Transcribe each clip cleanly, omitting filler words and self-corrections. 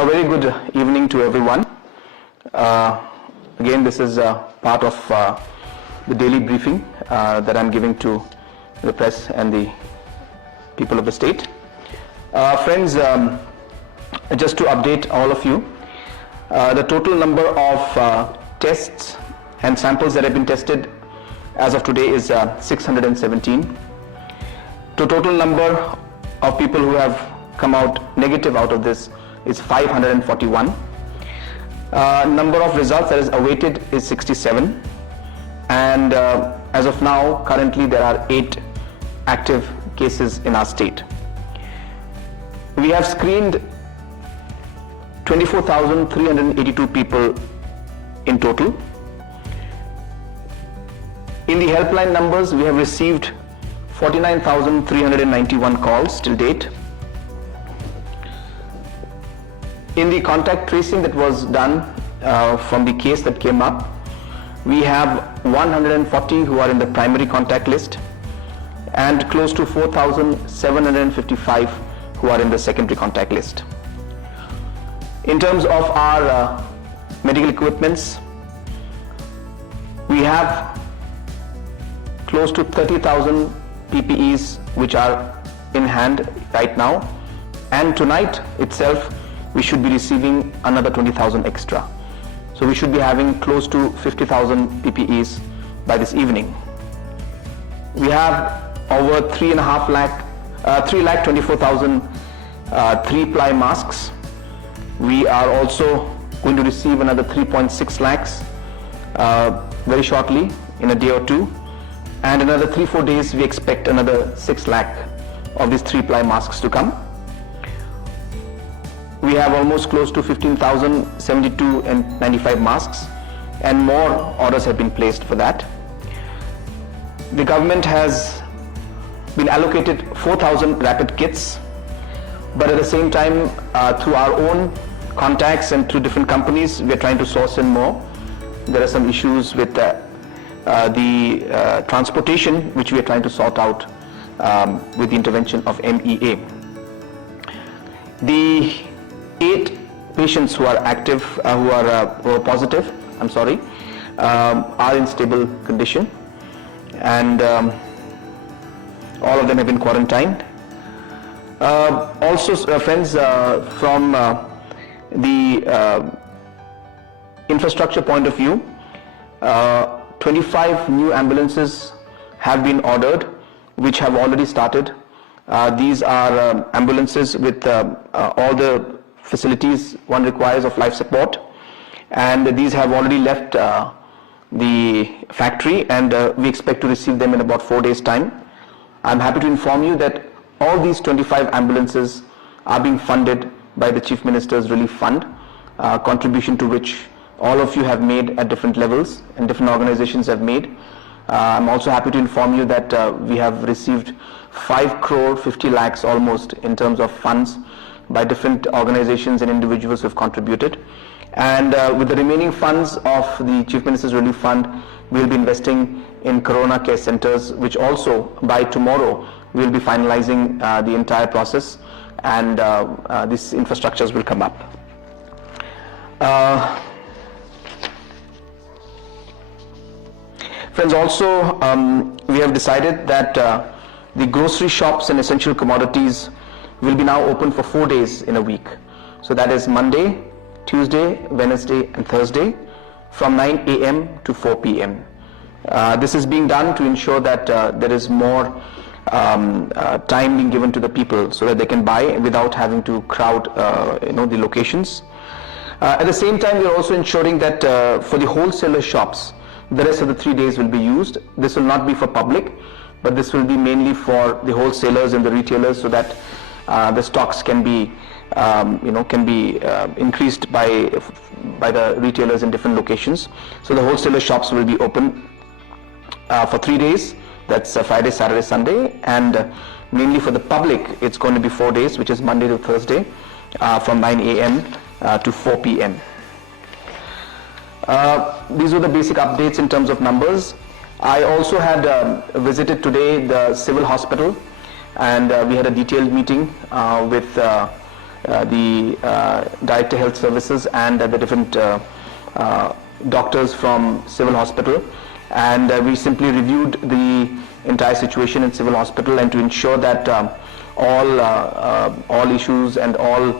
A very good evening to everyone. Again, this is part of the daily briefing that I'm giving to the press and the people of the state. Friends, just to update all of you, the total number of tests and samples that have been tested as of today is 617. The total number of people who have come out negative out of this is 541. Number of results that is awaited is 67, and as of now, currently there are 8 active cases in our state. We have screened 24,382 people in total. In the helpline numbers, we have received 49,391 calls till date. In the contact tracing that was done from the case that came up, we have 140 who are in the primary contact list and close to 4,755 who are in the secondary contact list. In terms of our medical equipments, we have close to 30,000 PPEs which are in hand right now, and tonight itself we should be receiving another 20,000 extra. So we should be having close to 50,000 PPEs by this evening. We have over 3,24,000 3-ply masks. We are also going to receive another 3.6 lakhs very shortly, in a day or two. And another 3-4 days we expect another 6 lakh of these 3-ply masks to come. We have almost close to 15,072 and 95 masks, and more orders have been placed for that. The government has been allocated 4,000 rapid kits, but at the same time, through our own contacts and through different companies, we are trying to source in more. There are some issues with the transportation, which we are trying to sort out with the intervention of MEA. The 8 patients who are active, who are positive, are in stable condition, and all of them have been quarantined. Also, friends, from the infrastructure point of view, 25 new ambulances have been ordered, which have already started. These are ambulances with all the facilities one requires of life support, and these have already left the factory, and we expect to receive them in about 4 days' time. I'm happy to inform you that all these 25 ambulances are being funded by the Chief Minister's Relief Fund, contribution to which all of you have made at different levels and different organizations have made. I'm also happy to inform you that we have received 5 crore 50 lakhs almost in terms of funds by different organizations and individuals who have contributed. And with the remaining funds of the Chief Minister's Relief Fund, we'll be investing in Corona care centers, which also by tomorrow we'll be finalizing the entire process, and these infrastructures will come up. Friends, also we have decided that the grocery shops and essential commodities will be now open for 4 days in a week. So that is Monday, Tuesday, Wednesday and Thursday from 9 a.m. to 4 p.m. This is being done to ensure that there is more time being given to the people so that they can buy without having to crowd the locations. At the same time, we are also ensuring that for the wholesaler shops, the rest of the 3 days will be used. This will not be for public, but this will be mainly for the wholesalers and the retailers, so that the stocks can be increased by the retailers in different locations. So the wholesaler shops will be open for 3 days. That's Friday, Saturday, Sunday, and mainly for the public, it's going to be 4 days, which is Monday to Thursday, from 9 a.m. To 4 p.m. These were the basic updates in terms of numbers. I also had visited today the civil hospital, and we had a detailed meeting with Director Health Services and the different doctors from civil hospital, and we simply reviewed the entire situation in civil hospital, and to ensure that all issues and all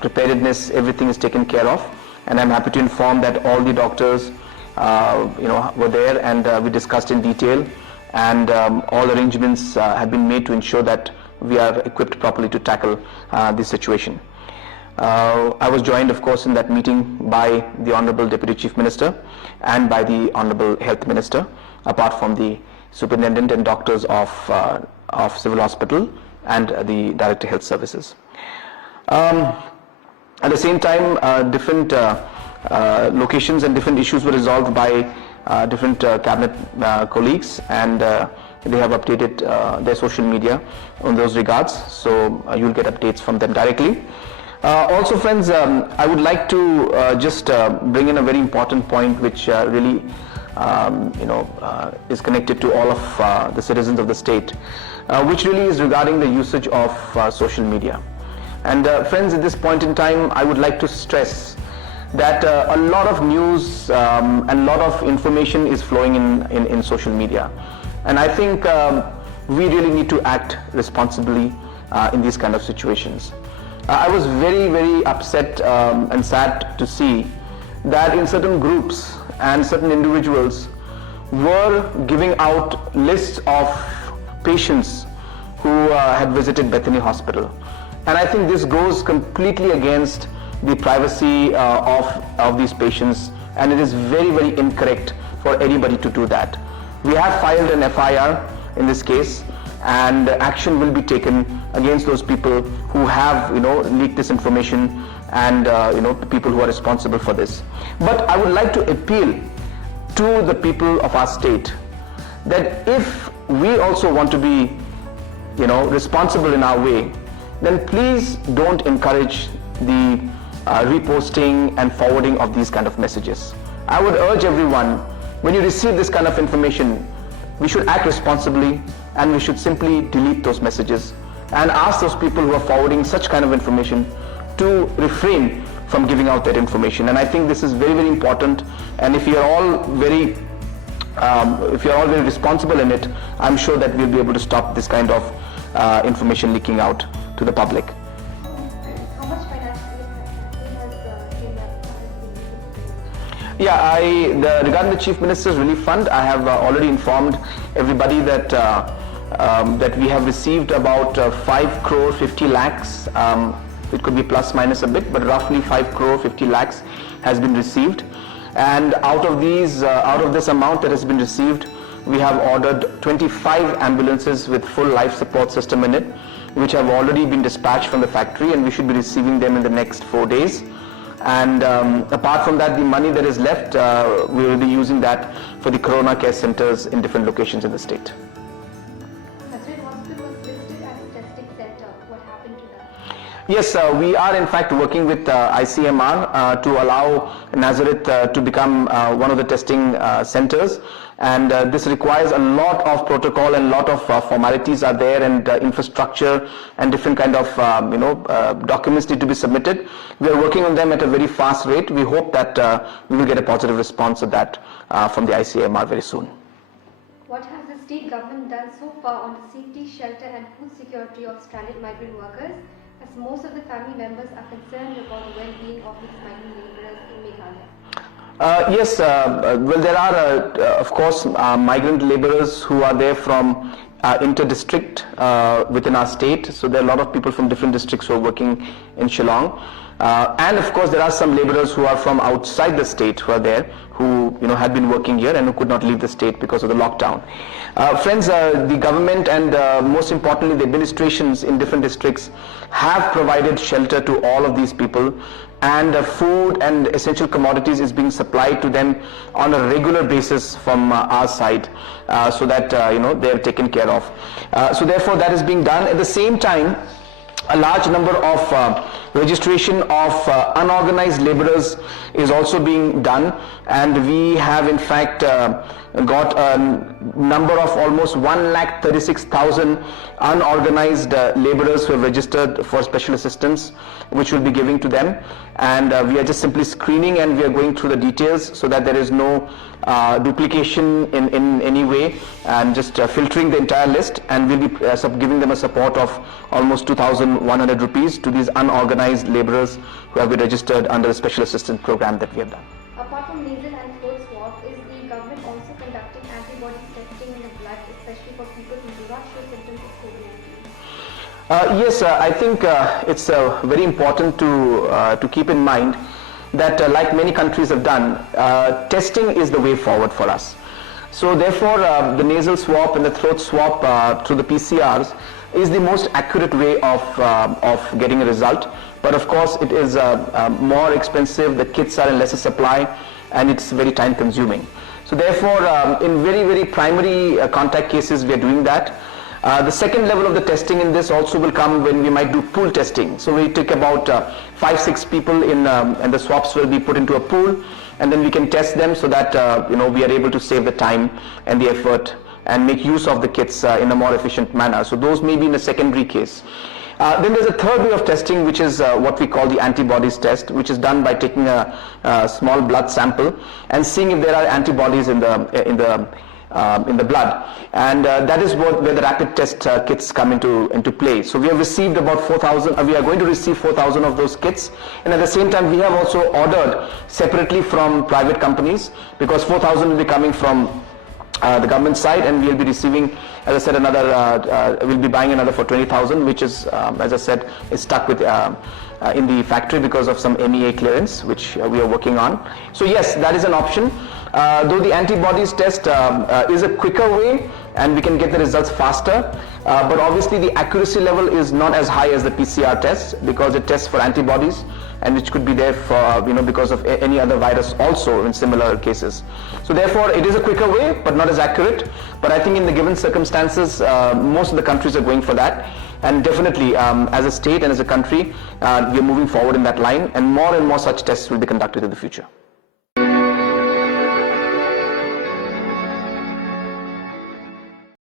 preparedness, everything is taken care of. And I'm happy to inform that all the doctors were there, and we discussed in detail, and all arrangements have been made to ensure that we are equipped properly to tackle this situation. I was joined, of course, in that meeting by the Honorable Deputy Chief Minister and by the Honorable Health Minister, apart from the Superintendent and doctors of Civil Hospital and the Director Health Services. At the same time, different locations and different issues were resolved by different cabinet colleagues, and they have updated their social media on those regards, so you'll get updates from them directly. Also, friends, I would like to just bring in a very important point which really is connected to all of the citizens of the state, which really is regarding the usage of social media. And friends, at this point in time, I would like to stress that a lot of news and a lot of information is flowing in social media, and I think we really need to act responsibly in these kind of situations. I was very, very upset and sad to see that in certain groups and certain individuals were giving out lists of patients who had visited Bethany Hospital. And I think this goes completely against the privacy of these patients, and it is very, very incorrect for anybody to do that. We have filed an FIR in this case, and action will be taken against those people who have leaked this information, and people who are responsible for this. But I would like to appeal to the people of our state that if we also want to be responsible in our way, then please don't encourage the reposting and forwarding of these kind of messages. I would urge everyone, when you receive this kind of information, we should act responsibly, and we should simply delete those messages and ask those people who are forwarding such kind of information to refrain from giving out that information. And I think this is very, very important, and if you are all very responsible in it, I'm sure that we'll be able to stop this kind of information leaking out to the public. How much financial has Yeah, regarding the Chief Minister's Relief Fund, I have already informed everybody that that we have received about 5 crore 50 lakhs. It could be plus minus a bit, but roughly 5 crore 50 lakhs has been received. And out of this amount that has been received, we have ordered 25 ambulances with full life support system in it, which have already been dispatched from the factory, and we should be receiving them in the next 4 days. And apart from that, the money that is left, we will be using that for the Corona care centers in different locations in the state. Nazareth Hospital was listed as a testing center. What happened to that? Yes, we are in fact working with ICMR to allow Nazareth to become one of the testing centers, and this requires a lot of protocol and lot of formalities are there, and infrastructure and different kind of documents need to be submitted. We are working on them at a very fast rate. We hope that we will get a positive response to that from the ICMR very soon. What has the state government done so far on the safety, shelter and food security of stranded migrant workers, as most of the family members are concerned about the well-being of these migrant laborers in Meghalaya? Yes, well, there are, of course, migrant laborers who are there from inter-district within our state. So there are a lot of people from different districts who are working in Shillong. And of course, there are some laborers who are from outside the state who are there, who had been working here and who could not leave the state because of the lockdown. Friends, the government and most importantly the administrations in different districts have provided shelter to all of these people, and food and essential commodities is being supplied to them on a regular basis from our side, so that they are taken care of. So therefore that is being done. At the same time, a large number of registration of unorganized laborers is also being done, and we have in fact got a number of almost 136,000 unorganized laborers who have registered for special assistance, which we'll be giving to them. And we are just simply screening, and we are going through the details so that there is no duplication in any way, and just filtering the entire list, and we'll be giving them a support of almost 2,100 rupees to these unorganized laborers who have been registered under the special assistance program that we have done. Apart from nasal and throat swab, is the government also conducting antibody testing in the blood, especially for people who do not show symptoms of COVID-19? Yes, I think it's very important to keep in mind that like many countries have done, testing is the way forward for us. So therefore, the nasal swab and the throat swab through the PCRs is the most accurate way of getting a result. But of course, it is more expensive, the kits are in lesser supply, and it's very time consuming. So therefore, in very primary contact cases, we are doing that. The second level of the testing in this also will come when we might do pool testing. So we take about 5-6 people and the swabs will be put into a pool, and then we can test them so that we are able to save the time and the effort and make use of the kits in a more efficient manner. So those may be in a secondary case. Then there's a third way of testing, which is what we call the antibodies test, which is done by taking a small blood sample and seeing if there are antibodies in the blood, and that is where the rapid test kits come into play. So we have received about 4,000. We are going to receive 4,000 of those kits, and at the same time we have also ordered separately from private companies, because 4,000 will be coming from the government side, and we will be receiving, as I said, another. We'll be buying another for 20,000, which is, as I said, is stuck with in the factory because of some MEA clearance, which we are working on. So yes, that is an option. Though the antibodies test is a quicker way and we can get the results faster, but obviously the accuracy level is not as high as the PCR tests, because it tests for antibodies, and which could be there for because of any other virus also in similar cases. So therefore it is a quicker way but not as accurate, but I think in the given circumstances most of the countries are going for that, and definitely as a state and as a country we are moving forward in that line, and more such tests will be conducted in the future.